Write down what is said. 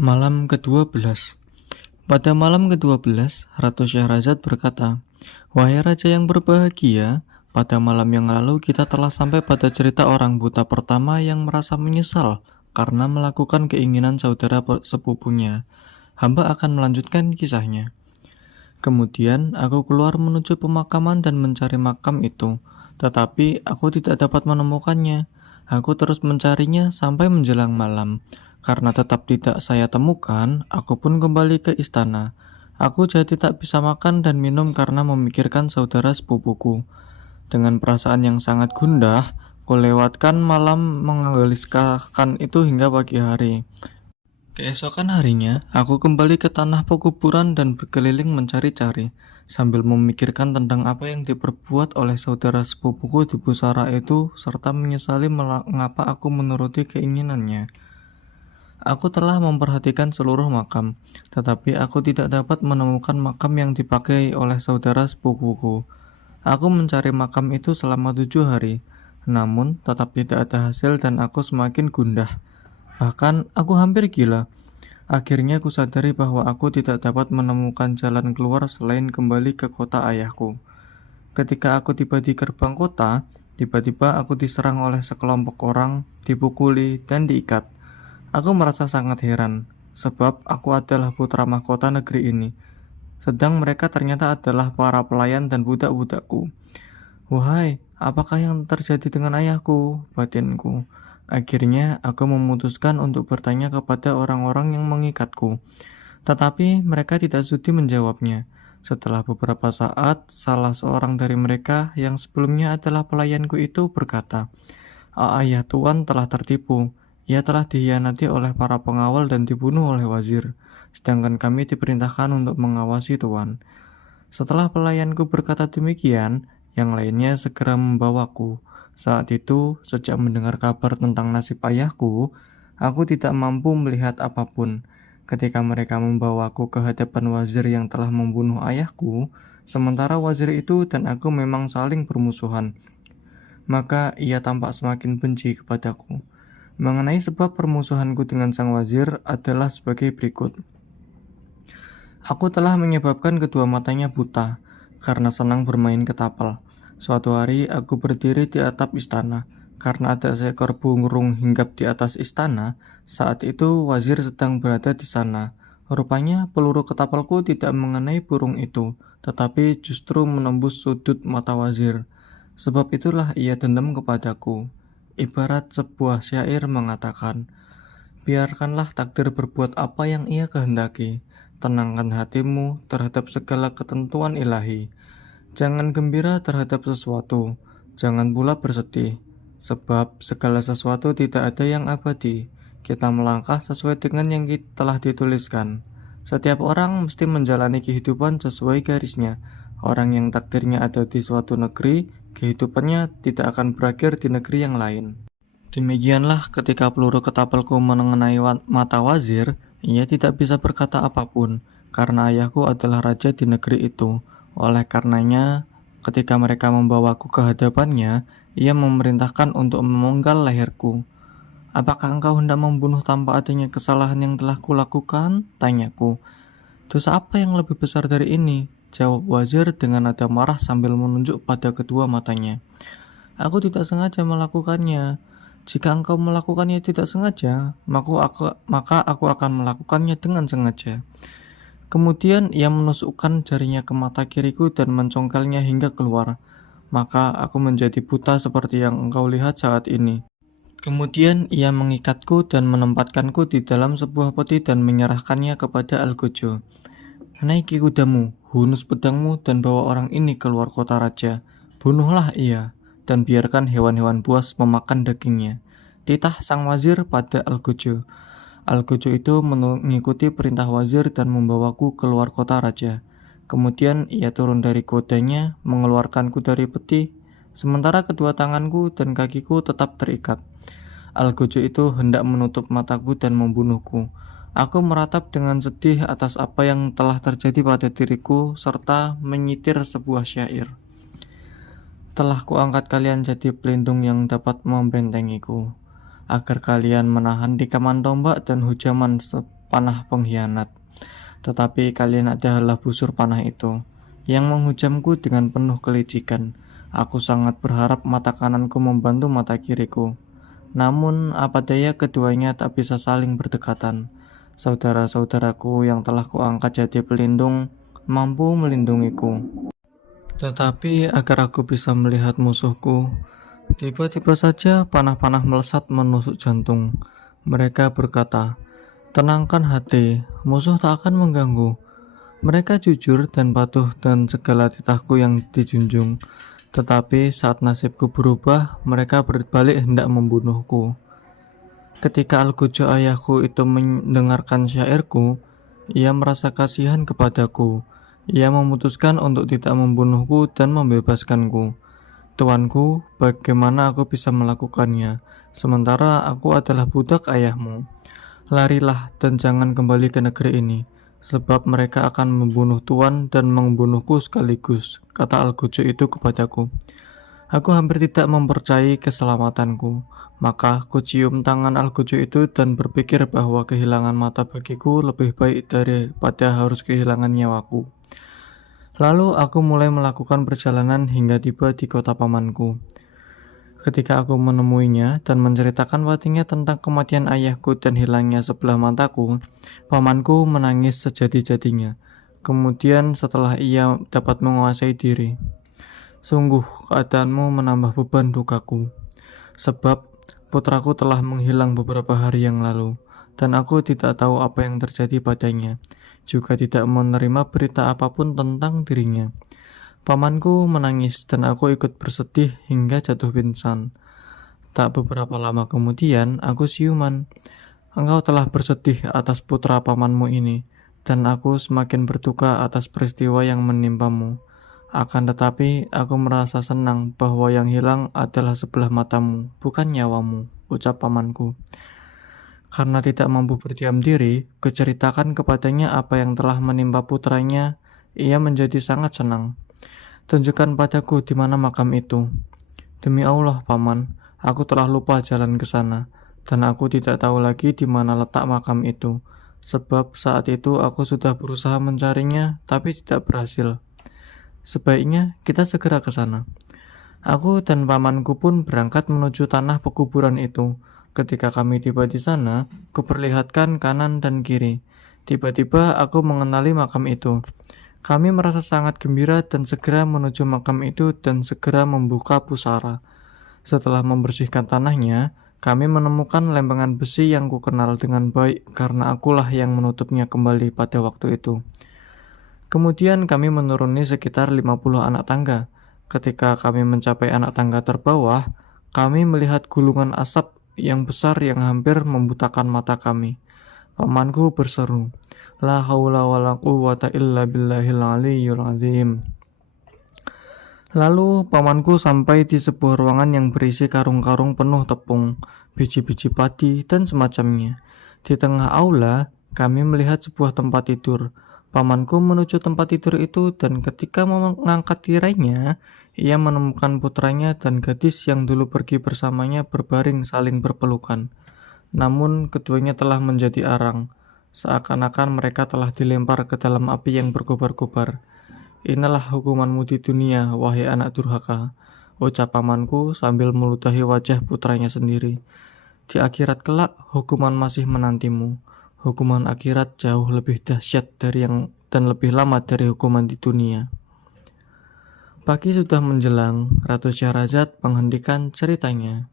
Malam ke-12. Pada malam ke-12, Ratu Syahrazad berkata, "Wahai raja yang berbahagia, pada malam yang lalu kita telah sampai pada cerita orang buta pertama yang merasa menyesal karena melakukan keinginan saudara sepupunya. Hamba akan melanjutkan kisahnya. Kemudian aku keluar menuju pemakaman dan mencari makam itu, tetapi aku tidak dapat menemukannya. Aku terus mencarinya sampai menjelang malam. Karena tetap tidak saya temukan, aku pun kembali ke istana. Aku jadi tak bisa makan dan minum karena memikirkan saudara sepupuku. Dengan perasaan yang sangat gundah, kulewatkan malam menggelisahkan itu hingga pagi hari. Keesokan harinya, aku kembali ke tanah pekuburan dan berkeliling mencari-cari, sambil memikirkan tentang apa yang diperbuat oleh saudara sepupuku di pusara itu, serta menyesali mengapa aku menuruti keinginannya. Aku telah memperhatikan seluruh makam, tetapi aku tidak dapat menemukan makam yang dipakai oleh saudara sepupuku. Aku mencari makam itu selama 7 hari, namun tetap tidak ada hasil dan aku semakin gundah. Bahkan aku hampir gila. Akhirnya aku sadari bahwa aku tidak dapat menemukan jalan keluar selain kembali ke kota ayahku. Ketika aku tiba di gerbang kota, tiba-tiba aku diserang oleh sekelompok orang, dipukuli, dan diikat. Aku merasa sangat heran, sebab aku adalah putra mahkota negeri ini, sedang mereka ternyata adalah para pelayan dan budak-budakku. Wahai, apakah yang terjadi dengan ayahku? Batinku. Akhirnya, aku memutuskan untuk bertanya kepada orang-orang yang mengikatku. Tetapi mereka tidak sudi menjawabnya. Setelah beberapa saat, salah seorang dari mereka yang sebelumnya adalah pelayanku itu berkata, Ayah Tuan telah tertipu. Ia telah dikhianati oleh para pengawal dan dibunuh oleh wazir, sedangkan kami diperintahkan untuk mengawasi Tuan. Setelah pelayanku berkata demikian, yang lainnya segera membawaku. Saat itu, sejak mendengar kabar tentang nasib ayahku, aku tidak mampu melihat apapun. Ketika mereka membawaku ke hadapan wazir yang telah membunuh ayahku, sementara wazir itu dan aku memang saling bermusuhan, maka ia tampak semakin benci kepadaku. Mengenai sebab permusuhanku dengan sang wazir adalah sebagai berikut. Aku telah menyebabkan kedua matanya buta karena senang bermain ketapel. Suatu hari aku berdiri di atap istana. Karena ada seekor burung hinggap di atas istana, saat itu wazir sedang berada di sana. Rupanya peluru ketapelku tidak mengenai burung itu, tetapi justru menembus sudut mata wazir. Sebab itulah ia dendam kepadaku. Ibarat sebuah syair mengatakan, biarkanlah takdir berbuat apa yang ia kehendaki. Tenangkan hatimu terhadap segala ketentuan ilahi. Jangan gembira terhadap sesuatu, jangan pula bersedih, sebab segala sesuatu tidak ada yang abadi. Kita melangkah sesuai dengan yang telah dituliskan. Setiap orang mesti menjalani kehidupan sesuai garisnya. Orang yang takdirnya ada di suatu negeri, kehidupannya tidak akan berakhir di negeri yang lain. Demikianlah ketika peluru ketapelku mengenai mata wazir, ia tidak bisa berkata apapun, karena ayahku adalah raja di negeri itu. Oleh karenanya, ketika mereka membawaku ke hadapannya, ia memerintahkan untuk memenggal leherku. Apakah engkau hendak membunuh tanpa adanya kesalahan yang telah kulakukan? Tanyaku. Dosa apa yang lebih besar dari ini? Jawab wazir dengan nada marah sambil menunjuk pada kedua matanya. Aku tidak sengaja melakukannya. Jika engkau melakukannya tidak sengaja, maka aku akan melakukannya dengan sengaja. Kemudian ia menusukkan jarinya ke mata kiriku dan mencongkelnya hingga keluar. Maka aku menjadi buta seperti yang engkau lihat saat ini. Kemudian ia mengikatku dan menempatkanku di dalam sebuah peti dan menyerahkannya kepada Algojo. Naiki kudamu, hunus pedangmu dan bawa orang ini keluar kota raja. Bunuhlah ia dan biarkan hewan-hewan buas memakan dagingnya. Titah sang wazir pada Algojo. Algojo itu mengikuti perintah wazir dan membawaku keluar kota raja. Kemudian ia turun dari kudanya, mengeluarkanku dari peti, sementara kedua tanganku dan kakiku tetap terikat. Algojo itu hendak menutup mataku dan membunuhku. Aku meratap dengan sedih atas apa yang telah terjadi pada diriku serta menyitir sebuah syair. Telah kuangkat kalian jadi pelindung yang dapat membentengiku, agar kalian menahan tikaman tombak dan hujaman panah pengkhianat. Tetapi kalian adalah busur panah itu, yang menghujamku dengan penuh kelicikan. Aku sangat berharap mata kananku membantu mata kiriku. Namun, apa daya keduanya tak bisa saling berdekatan. Saudara-saudaraku yang telah kuangkat jadi pelindung, mampu melindungiku. Tetapi agar aku bisa melihat musuhku, tiba-tiba saja panah-panah melesat menusuk jantung. Mereka berkata, "Tenangkan hati, musuh tak akan mengganggu." Mereka jujur dan patuh dan segala titahku yang dijunjung. Tetapi saat nasibku berubah, mereka berbalik hendak membunuhku. Ketika Algojo ayahku itu mendengarkan syairku, ia merasa kasihan kepadaku. Ia memutuskan untuk tidak membunuhku dan membebaskanku. Tuanku, bagaimana aku bisa melakukannya? Sementara aku adalah budak ayahmu. Larilah dan jangan kembali ke negeri ini, sebab mereka akan membunuh tuan dan membunuhku sekaligus, kata Algojo itu kepadaku. Aku hampir tidak mempercayai keselamatanku. Maka aku cium tangan Algojo itu dan berpikir bahwa kehilangan mata bagiku lebih baik daripada harus kehilangan nyawaku. Lalu aku mulai melakukan perjalanan hingga tiba di kota pamanku. Ketika aku menemuinya dan menceritakan padanya tentang kematian ayahku dan hilangnya sebelah mataku, pamanku menangis sejadi-jadinya. Kemudian setelah ia dapat menguasai diri, "Sungguh keadaanmu menambah beban dukaku, sebab putraku telah menghilang beberapa hari yang lalu, dan aku tidak tahu apa yang terjadi padanya, juga tidak menerima berita apapun tentang dirinya." Pamanku menangis dan aku ikut bersedih hingga jatuh pingsan. Tak beberapa lama kemudian, aku siuman. "Engkau telah bersedih atas putra pamanmu ini, dan aku semakin berduka atas peristiwa yang menimpamu. Akan tetapi, aku merasa senang bahwa yang hilang adalah sebelah matamu, bukan nyawamu," ucap pamanku. Karena tidak mampu berdiam diri, kuceritakan kepadanya apa yang telah menimpa putranya. Ia menjadi sangat senang. "Tunjukkan padaku di mana makam itu." "Demi Allah, Paman, aku telah lupa jalan ke sana, dan aku tidak tahu lagi di mana letak makam itu, sebab saat itu aku sudah berusaha mencarinya, tapi tidak berhasil. Sebaiknya kita segera ke sana." Aku dan pamanku pun berangkat menuju tanah pekuburan itu. Ketika kami tiba di sana, kuperlihatkan kanan dan kiri. Tiba-tiba aku mengenali makam itu. Kami merasa sangat gembira dan segera menuju makam itu dan segera membuka pusara. Setelah membersihkan tanahnya, kami menemukan lempengan besi yang kukenal dengan baik karena akulah yang menutupnya kembali pada waktu itu. Kemudian kami menuruni sekitar 50 anak tangga. Ketika kami mencapai anak tangga terbawah, kami melihat gulungan asap yang besar yang hampir membutakan mata kami. Pamanku berseru, "La haula wala quwwata illa billahil aliyyil azim." Lalu pamanku sampai di sebuah ruangan yang berisi karung-karung penuh tepung, biji-biji padi, dan semacamnya. Di tengah aula, kami melihat sebuah tempat tidur. Pamanku menuju tempat tidur itu dan ketika mengangkat tirainya, ia menemukan putranya dan gadis yang dulu pergi bersamanya berbaring saling berpelukan. Namun keduanya telah menjadi arang, seakan-akan mereka telah dilempar ke dalam api yang berkobar-kobar. "Inilah hukumanmu di dunia, wahai anak durhaka," ucap pamanku sambil meludahi wajah putranya sendiri. "Di akhirat kelak, hukuman masih menantimu. Hukuman akhirat jauh lebih dahsyat dan lebih lama dari hukuman di dunia." Pagi sudah menjelang, Ratu Syahrazad menghentikan ceritanya.